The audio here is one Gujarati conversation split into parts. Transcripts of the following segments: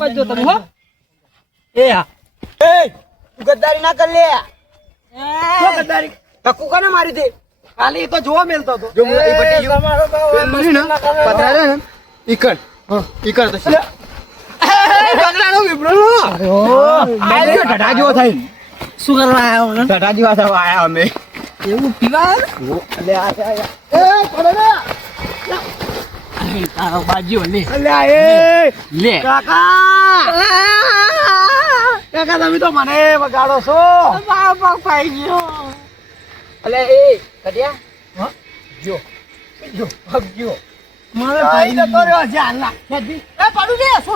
બચજો તમે હો એ હા એ તું ગદ્દારી ના કર લે શું ગદ્દારી ટકુ કાને મારી દે ખાલી તો જોવા મેલતો હતો જો એ બટી જો મરી ના પતરા ને ઈકડ ઈકડ તો પગલાનો વિબ્રો નો આ ઢઢા જેવો થાય શું કરવા આવ્યો ઢઢા જેવા થવા આયા અમે એવું પીવા લે આ એ પડે ને તારો બાજ્યો લે અલ્યા એ લે કાકા કાકા તમે તો મને વગાડો છો બાપા પાઈ ગયો અલ્યા એ કડિયા હા જો જો હગજો મારે ભાઈ જતો રહ્યો છે હાલના હેડી એ પાડું દે સો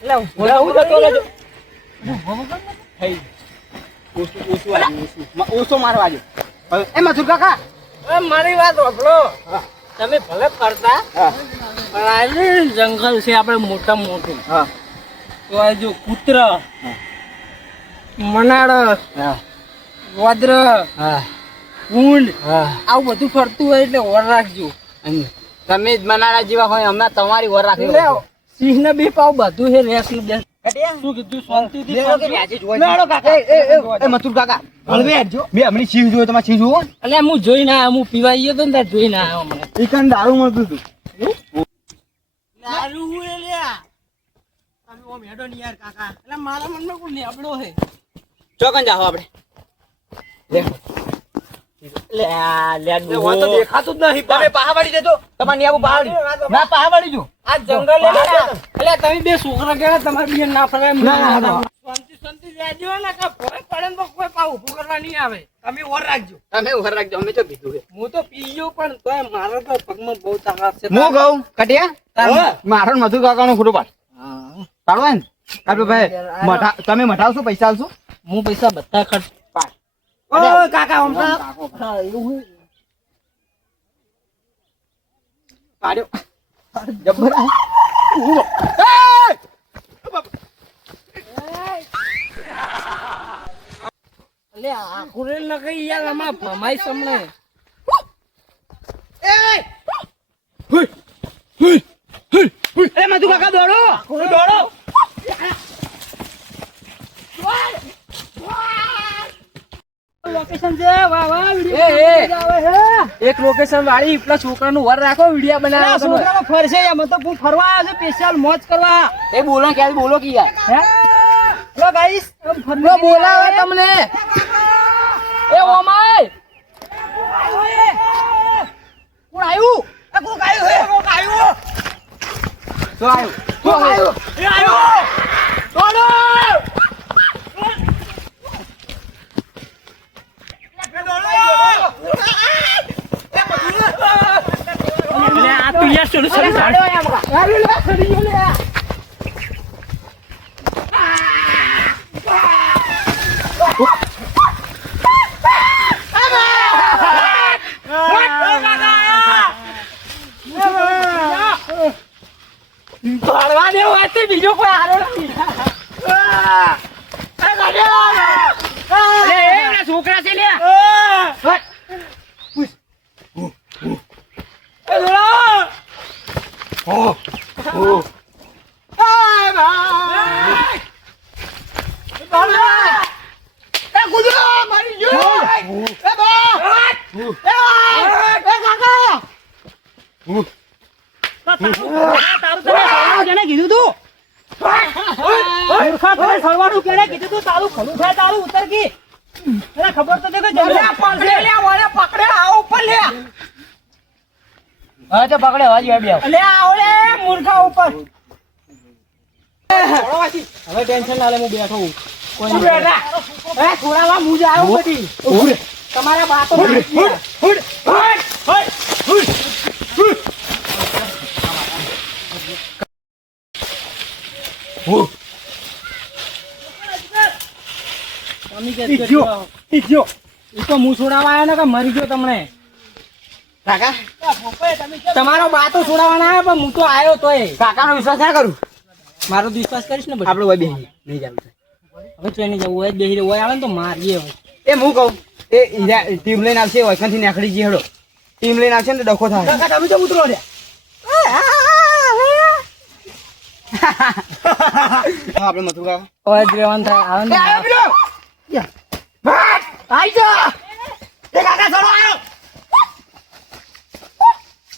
લે હું જતો રહેજો ઓછો મારવા જો એ મથુર કાકા મારી વાત સાંભળો તમે ભલે ફરતા પણ આજે જંગલ છે આપણે મોટા મોટું તો આ જો કૂતર મનાડ વાદ્ર ઊંડ આવું બધું ફરતું હોય એટલે વર રાખજો તમે જ મનાડા જેવા હોય હમણાં તમારી વર રાખી સિંહ ને બી પાવ બધું છે રેસ નું બેસ શું કીધું શાંતિથી મથુર કાકા હળવે આવજો બે હમણી સિંહ જોયો તમારે સિંહ જોવો એટલે હું જોઈ ના આવ્યો હું પીવા ગયો તો ને ત્યાં જોઈ ના આવ્યો મને ઈકન દારૂ મળતું હતું દારૂ હું લ્યા તમે ઓમ હેડો ની યાર કાકા એટલે મારા મનમાં કોઈ લેબડો હે ચોકન જાઓ આપણે દેખાતું જ નહીં તમે પહાવાડી દેજો તમારે આવું પહાવાડી ના પહાવાડી જો આ જંગલ એટલે તમે બે છોકરા ગયા તમારે બે ના ફરે શાંતિ શાંતિ રહેજો ને કે ભોય પડે તો કોઈ પાવ ઉભું કરવા નહીં આવે તમે ઓર રાખજો અમે તો પીધું છે હું તો પી ગયો પણ તોય મારો તો પગમાં બહુ તાકાત છે હું કહું કટિયા મારો મધુર કાકાનો ફોટો પાડ પાડવા ને કાપે ભાઈ તમે મઠાવશો પૈસા આલશો હું પૈસા બધા ખર્ચ ઓ કાકા ઓમ એવું પાડ્યો જબ્બર અલે આ કુરેલ ન કઈ યાર આમાં ભમાઈ સમણે એ મધુ કાકા દોડો લોકેશન છે વાહ વાહ વિડિયો આવે હે એક લોકેશન વાળી પેલા છોકરાનું વર રાખો વિડિયો બનાવો છોકરાનો ફરશે યાર મતલબ હું ફરવા આવ્યો છું સ્પેશિયલ મોજ કરવા એ બોલો કે બોલો કે યાર હે લો ગાઈસ ફરવા બોલાવે તમને એ ઓમાય કોણ આવ્યું કોણ આવ્યું તો આવ્યું એ આવ્યો દોડો આ તું યાર છોડ છોડ ભરવા દેવો હતી બીજો કોઈ હારો નથી છોકરા છે લ્યા કીધું તું સળવાનું કેને કીધું તું તારું ખલું થાય તારું ઉતર કી ખબર તો પકડે આવો ઉપર લે હા તો પકડે હવા બે લે આવો લે મૂર્ખા ઉપર હવે ટેન્શન ના લે હું બેઠો હું કોઈ બેઠા એ થોડામાં મુજ આવ્યો બધી તમારા બાતો મરી ગયો તમને કાકા તમારો બાતો છોડાવવાના આવ્યો પણ હું તો આવ્યો તોય કાકાનો વિશ્વાસ ના કરું મારો વિશ્વાસ કરીશ ને આપડે હોય બેહી નહીં જવું હવે ટ્રેન જવું હોય બેહી હોય આવે ને તો મારીએ હવે એ હું કહું એ ટીમ લઈને આવશે વૈકનથી નીકળી જઈએ હેડો ટીમ લઈને આવશે ને ડખો થાય તમે તો ઉતરો રે આપણે મથુર કાકા ઓય જ રહેવાનું થાય આવે ને આયો પેલો આઈ જા એ કાકા છોડો આયો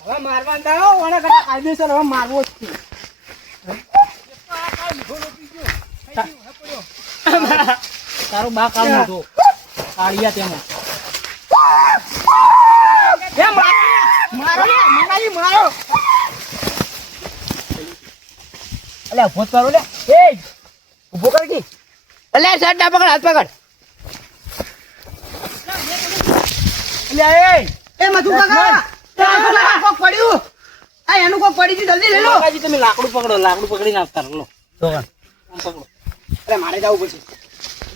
હવે મારવાનું થાય હો, ઓને કરતા કાયદેસર હવે મારવો જ છે. તારો બા કામ નતો કાળિયા તેમાં એ મારો લે મંગાજી મારો અલે ઉભો કરો લે એ ઉભો કર કી અલે શર્ટ ના પકડ હાથ પકડ અલે એ મધુ કાકા કોક પડ્યું આ એનું કોક પડી ગયું જલ્દી લઈ લો કાકાજી તમે લાકડું પકડો, લાકડું પકડી નાખતા લો દોગન આમ પકડો. અરે મારે જવું પછી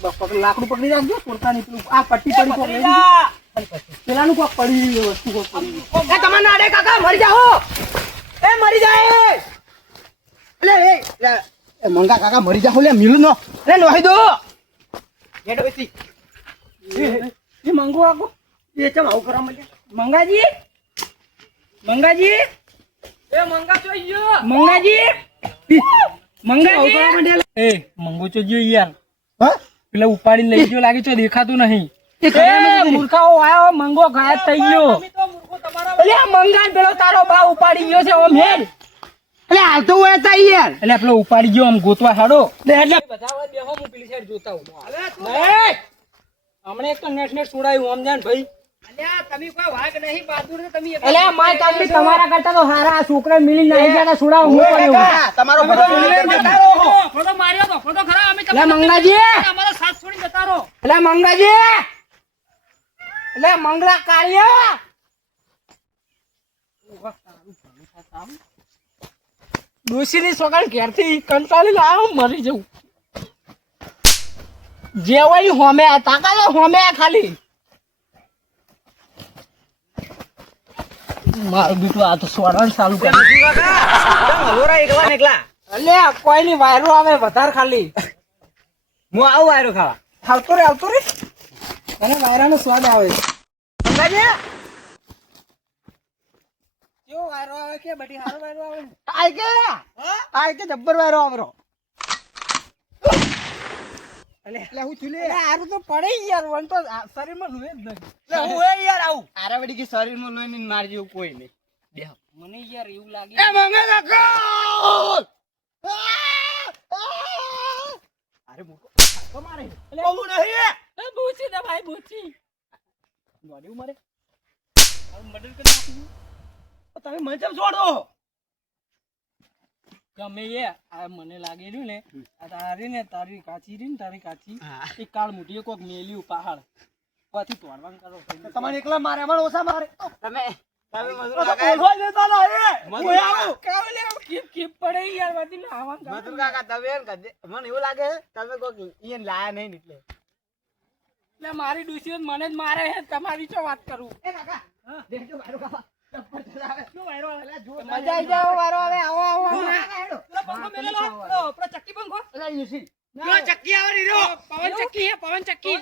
બસ પકડ, લાકડું પકડી રાખજો. પોતાની પેલું આ પટ્ટી પડી કોક લઈ લીધી. પેલાનું કોક પડી વસ્તુ કોક પડી એ તમાર નાડે કાકા મરી જાઓ એ મરી જાય અલે એ મંગા કાકા મરી જાઓ લે મિલું નો અરે લોહી દો હેડ બેસી એ મંગો આકો એ ચમ આવું કરવા મળ્યા મંગાજી, મંગાજી, એ મંગા ચોઈ ગયો મંગાજી, મંગાજી. એ મંગો ચો ગયો યાર, હા પેલા ઉપાડીને લઈ ગયો લાગે છે, દેખાતું નહીં. એ ખબર એ મૂર્ખાઓ આયો, મંગો ગાયબ થઈ ગયો. એટલે આ મંગા પેલો તારો બા ઉપાડી ગયો છે ઓમ હેડ. અલે હાલ તો હોય તા યાર એટલે પેલો ઉપાડી ગયો આમ ગોતવા હાડો એટલે બધા બેહો હું પેલી સાઈડ જોતા હું. હમણે એક તો નેટ નેટ છોડાયું આમ જાન ભાઈ. તમે કોઈ વાઘ નહીં બહાદુર તમે એટલે માય કામની તમારા કરતા તો હારા છોકરા મિલી નાઈ ગયા છોડાવ હું કર્યું. તમારો ફોટો માર્યો તો ફોટો ખરા અમે એટલે મંગાજી, અમારા સાથ છોડીને જતા રહો. એટલે મંગાજી, એટલે મંગળા કાળિયા ડોશીની સોગણ ઘેરથી કંટાળી લાવ મરી જવું. જેવાય હોમે તાકા હોમે ખાલી મારું બીટું આ તો સોડવાનું ચાલુ કરે. એકલા એકલા એટલે કોઈ ની વાયરો આવે વધારે ખાલી હું આવું આયરો ખાવા આવતો રે અને વાયરાનો સ્વાદ આવે. કેવો વાયરો આવે કે બધી હારો વાયરો આવે ને? આય કે જબ્બર વાયરો આવરો એટલે હું ચૂલે હારું તો પડે યાર, વન તો શરીરમાં લુએ જ નહીં. હું એ યાર આવું આરા વડી કે શરીરમાં લોહીને માર જેવું કોઈ નહીં દેહ મને યાર એવું લાગે એ મંગા કાકા અરે મોકો તમારે બહુ નહીં એ બૂચી દે ભાઈ બૂચી ગોડી મારે આવું મર્ડર કરી નાખ્યું. તમે મને કેમ છોડો ગમે એ આ મને લાગેલું ને આ તારી કાચી રી ને તારી કાચી હા. એક કાળ મુઠીએ કોક મેલ્યું પહાડ પછી તોડવાનું કરો. તમારે એકલા મારે અમારે ઓછા મારે તમે મધુર પડે યાર વાતી લાવવાનું મધુર કાકા તમે મને એવું લાગે તમે કોક ઈયન લાયા નહીં એટલે એટલે મારી ડુસીઓ મને જ મારે હે, તમારી શું વાત કરું. એ કાકા દેખજો વાયરો કાકા શું વાયરો આવે? મજા આવી જાવ વારો આવે આવો આવો પંખો મેલેલો પેલો ચક્કી પંખો અલા યુસી ચક્કી આવે રે પવન ચક્કી હે પવન ચક્કી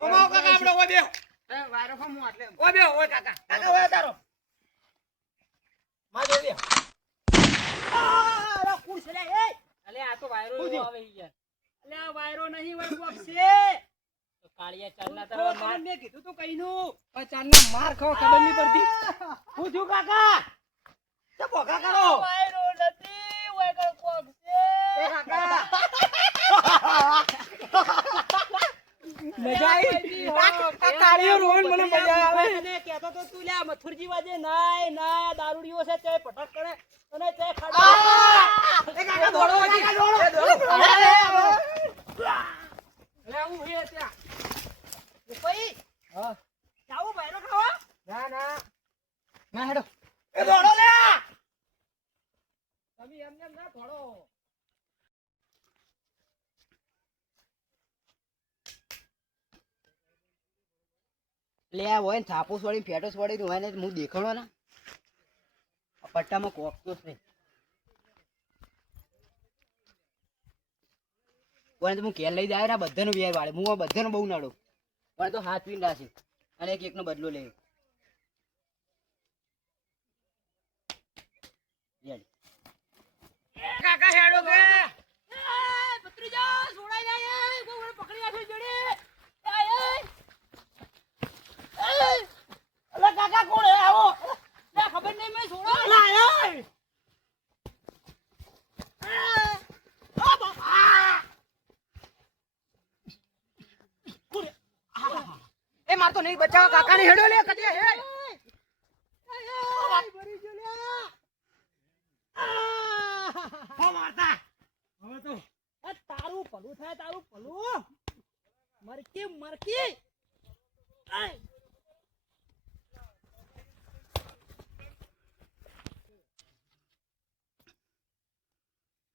ઓમો કાકા આપણે ઓય બેહો એ વાયરો ખમો એટલે ઓય બેહો ઓય કાકા કાકા ઓય તારો માં દે દે અરે ખુશ રે એ અલે આ તો વાયરો એવો આવે યાર. અલે આ વાયરો નહીં વળ કોક છે તો કાળિયા ચાલના તારા માર મે કીધું તું કઈનું પણ ચાલના માર ખાવ ખબર નહીં પડતી. હું છું કાકા તે બોકા કરો વાયરો નથી વાયરો કોક છે એ કાકા મજા આવી આ કાળિયો રોહન મને મજા આવે. અને કહેતો તો તું લ્યા મથુરજી વાજે નાય નાય દારૂડીઓ છે તે પટક કરે અને તે ખાડો એ કાકા દોડો કાકા દોડો લે હું હે ત્યાં કોઈ હા જાવું ભાઈનો ખાવા ના ના ના હેડો એ દોડો લે તમે એમને ના ભળો. લે આ હોય ને થાપો છોડી ફેટો છોડી હોય ને હું દેખાડો ને આ પટ્ટામાં કોક તો છે કોને તો હું ઘેર લઈ જાય ને બધાનો વેર વાળે હું આ બધાનો બહુ નાડો પણ તો હાથ પીન રાખી અને એક એકનો બદલો લે કાકા હેડો કે ભત્રીજા છોડાઈ જાય કોઈ મને પકડી રાખી જોડે અલા કાકા કોણ હે આવો ખબર નહીં મેં છોડો અલા એ એ માર તો નહીં બચાવ કાકા ને હેડો લે કદે હે મારતા હવે તો તારું ભલું થાય તારું ભલું મરકી મરકી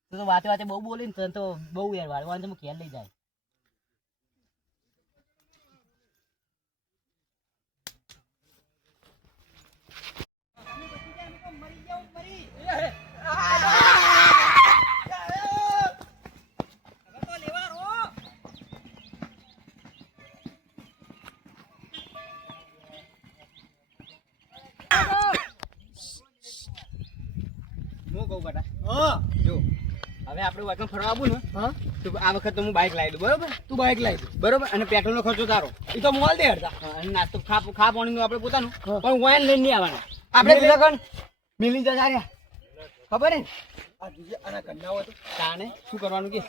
તું તો વાતે વાતે બહુ બોલી ને તો બહુ યાર વાળવાનું તો ઘેર લઈ જાય હું કહું બેટા જો હવે આપણે વાકમ ફરવા આવું ને તો આ વખત તો હું બાઇક લાવી દઉં બરોબર તું બાઇક લાવી દઉં બરોબર અને પેટ્રોલનો ખર્ચો તારો એ તો મોલ દે હડતા અને નાસ્તો ખા પાણીનું આપણે પોતાનું પણ વાઈન લઈને નહીં આવવાના આપણે લગન મિલી જતા રહ્યા ખબર હે આ આના કંડા હોય તો તાને શું કરવાનું કે